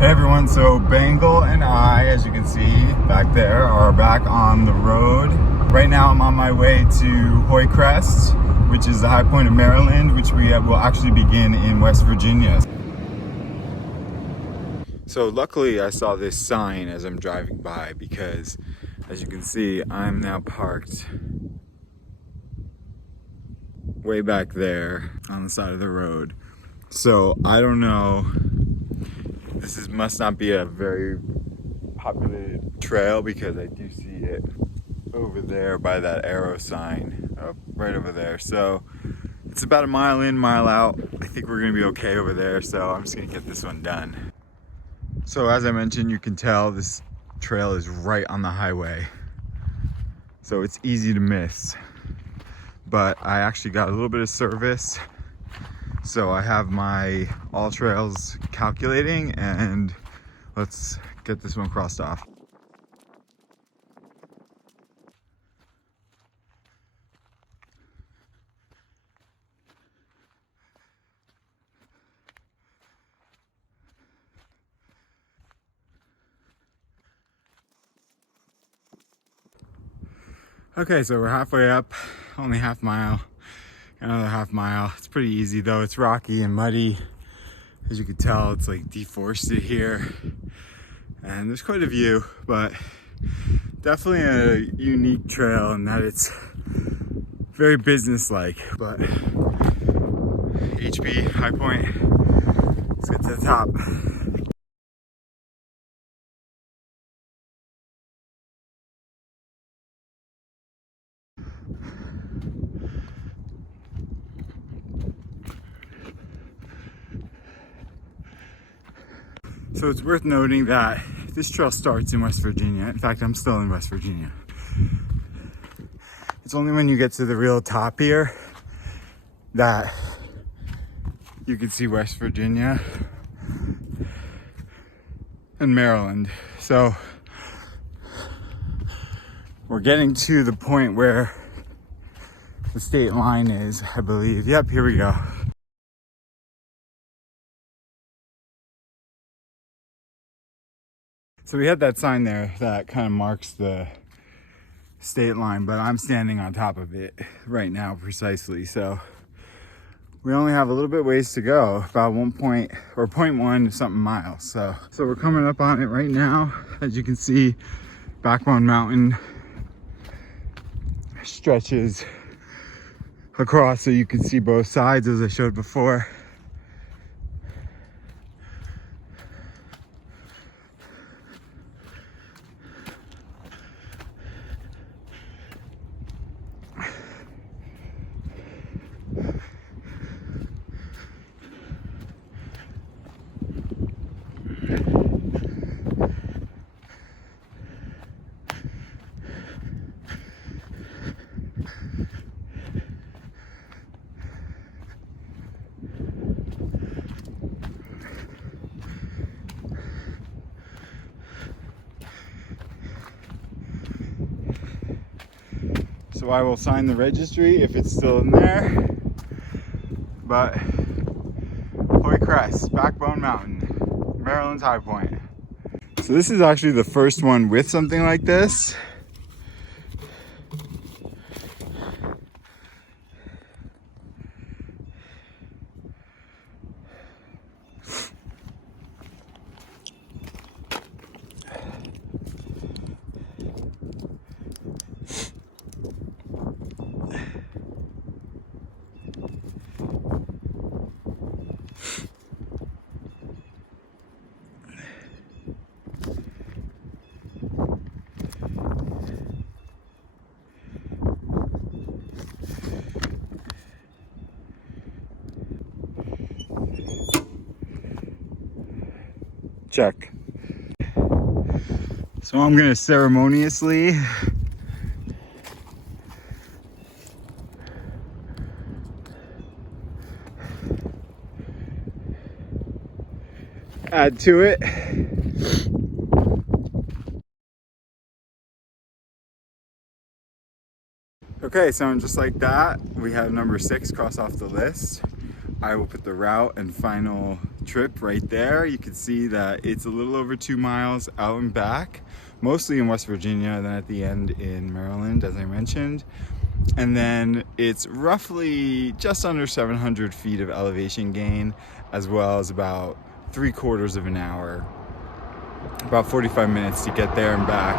Hey everyone, so Bengal and I, as you can see back there, are back on the road. Right now I'm on my way to Hoye Crest, which is the high point of Maryland, which we will actually begin in West Virginia. So luckily I saw this sign as I'm driving by because, as you can see, I'm now parked way back there on the side of the road. So I don't know, must not be a very populated trail because I do see it over there by that arrow sign right over there. So it's about a mile in, mile out. I think we're gonna be okay over there, so I'm just gonna get this one done. So as I mentioned, you can tell this trail is right on the highway, so it's easy to miss. But I actually got a little bit of service, so I have my all trails calculating, and let's get this one crossed off. Okay, so we're halfway up, only half mile, another half mile. It's pretty easy though. It's rocky and muddy. As you can tell, it's like deforested here. And there's quite a view, but definitely a unique trail in that it's very business-like. But HB, High Point, let's get to the top. So it's worth noting that this trail starts in West Virginia. In fact, I'm still in West Virginia. It's only when you get to the real top here that you can see West Virginia and Maryland. So we're getting to the point where the state line is, I believe. Yep, here we go. So we had that sign there that kind of marks the state line, but I'm standing on top of it right now precisely. So we only have a little bit ways to go, about 0.1 something miles. So we're coming up on it right now. As you can see, Backbone Mountain stretches across so you can see both sides, as I showed before. So I will sign the registry if it's still in there. But Hoye Crest, Backbone Mountain, Maryland's high point. So this is actually the first one with something like this. Check. So I'm gonna ceremoniously add to it. Okay, so just like that, we have number 6 crossed off the list. I will put the route and final trip right there. You can see that it's a little over 2 miles out and back, mostly in West Virginia, and then at the end in Maryland, as I mentioned. And then it's roughly just under 700 feet of elevation gain, as well as about 3/4 of an hour, about 45 minutes to get there and back.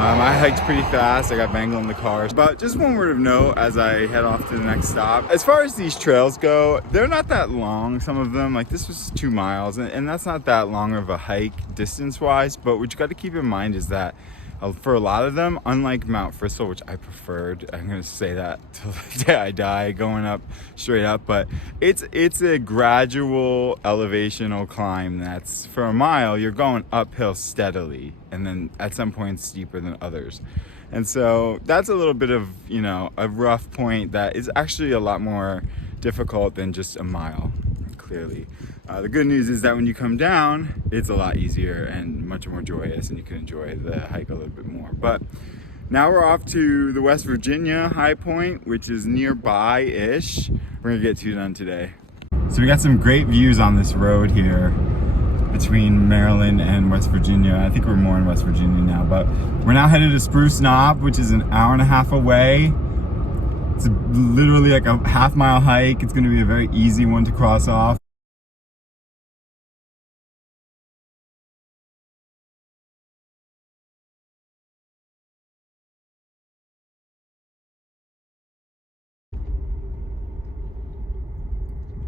I hiked pretty fast. I got Bengal in the car. But just one word of note as I head off to the next stop. As far as these trails go, they're not that long, some of them. Like this was 2 miles, and that's not that long of a hike distance-wise. But what you got to keep in mind is that for a lot of them, unlike Mount Fristle, which I preferred, I'm gonna say that till the day I die, going up straight up, but it's a gradual elevational climb that's, for a mile, you're going uphill steadily, and then at some points steeper than others. And so that's a little bit of, you know, a rough point that is actually a lot more difficult than just a mile, clearly. The good news is that when you come down, it's a lot easier and much more joyous, and you can enjoy the hike a little bit more. But now we're off to the West Virginia high point, which is nearby-ish. We're gonna get 2 done today. So we got some great views on this road here between Maryland and West Virginia. I think we're more in West Virginia now, but we're now headed to Spruce Knob, which is an hour-and-a-half away. It's literally like a half-mile hike. It's gonna be a very easy one to cross off.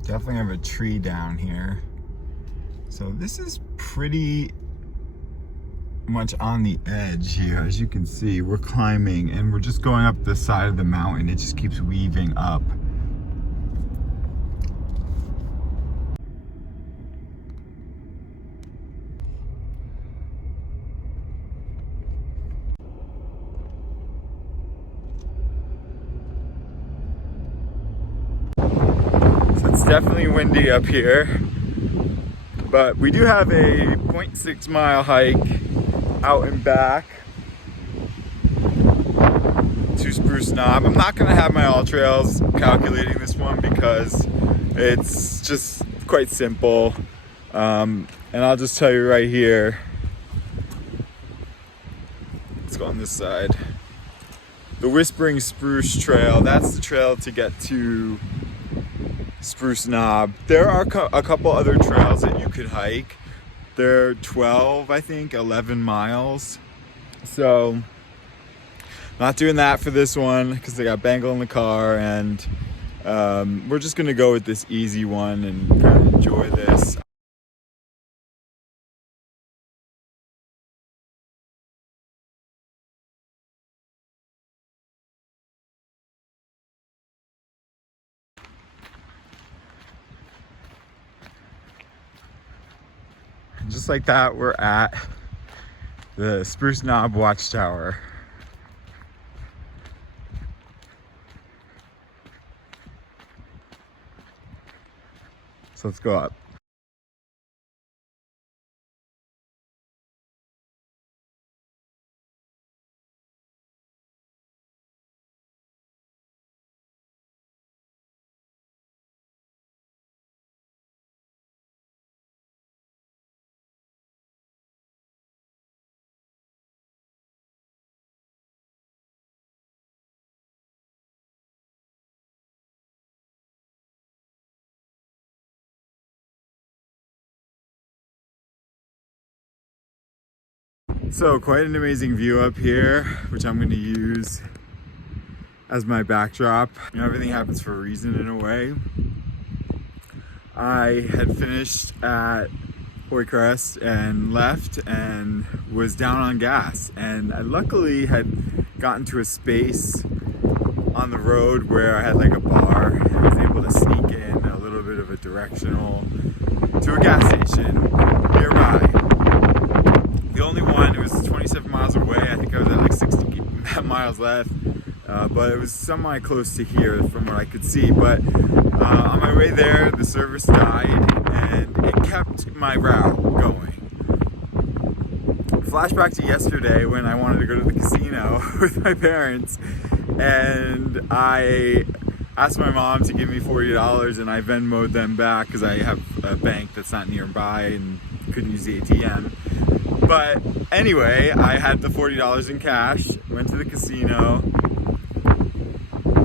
Definitely have a tree down here. So this is pretty much on the edge here. As you can see, we're climbing and we're just going up the side of the mountain. It just keeps weaving up. It's definitely windy up here, but we do have a 0.6 mile hike out and back to Spruce Knob. I'm not gonna have my all trails calculating this one because it's just quite simple. And I'll just tell you right here, let's go on this side. The Whispering Spruce Trail, that's the trail to get to Spruce Knob. There are a couple other trails that you could hike. They're 12, I think, 11 miles. So, not doing that for this one because I got Bengal in the car, and we're just gonna go with this easy one and kind of enjoy this. Just like that, we're at the Spruce Knob Watchtower. So let's go up. So quite an amazing view up here, which I'm going to use as my backdrop. You know, everything happens for a reason in a way. I had finished at Hoye Crest and left and was down on gas, and I luckily had gotten to a space on the road where I had like a bar and was able to sneak in a little bit of a directional to a gas station nearby. The only one, it was 27 miles away. I think I was at like 60 miles left, but it was semi close to here from what I could see. But on my way there, the service died and it kept my route going. Flashback to yesterday when I wanted to go to the casino with my parents, and I asked my mom to give me $40 and I Venmo'd them back because I have a bank that's not nearby and couldn't use the ATM. But anyway, I had the $40 in cash, went to the casino,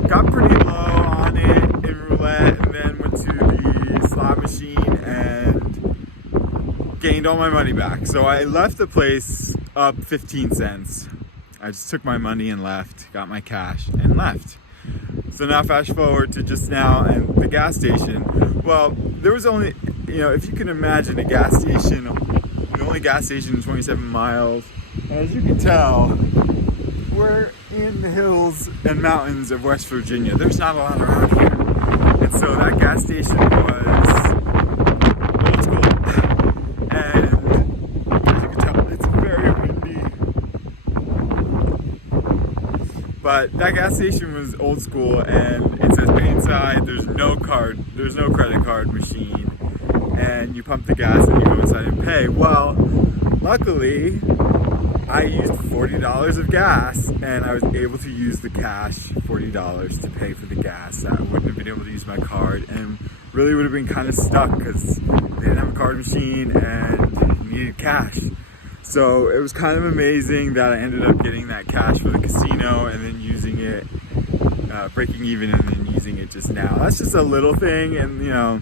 got pretty low on it in roulette, and then went to the slot machine and gained all my money back. So I left the place up 15 cents. I just took my money and left, got my cash and left. So now fast forward to just now and the gas station. Well, there was only, you know, if you can imagine a gas station, the only gas station in 27 miles. And as you can tell, we're in the hills and mountains of West Virginia. There's not a lot around here. And so that gas station was old school. And as you can tell, it's very windy. But that gas station was old school, and it says pay inside. There's no credit card machine. And you pump the gas and you go inside and pay. Well, luckily, I used $40 of gas and I was able to use the cash, $40 to pay for the gas. I wouldn't have been able to use my card and really would have been kind of stuck because they didn't have a card machine and needed cash. So it was kind of amazing that I ended up getting that cash for the casino and then using it, breaking even and then using it just now. That's just a little thing, and you know,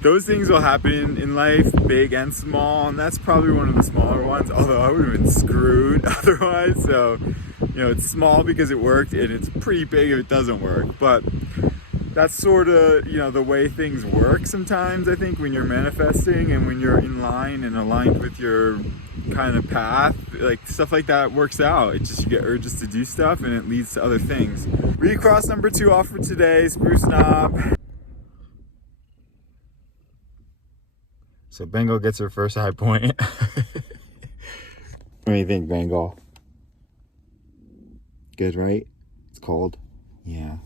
those things will happen in life, big and small, and that's probably one of the smaller ones, although I would have been screwed otherwise. So, you know, it's small because it worked, and it's pretty big if it doesn't work. But that's sort of, you know, the way things work sometimes, I think, when you're manifesting and when you're in line and aligned with your kind of path, like stuff like that works out. It just, you get urges to do stuff and it leads to other things. Recross number 2 off for today, Spruce Knob. So Bengal gets her first high point. What do you think, Bengal? Good, right? It's cold. Yeah.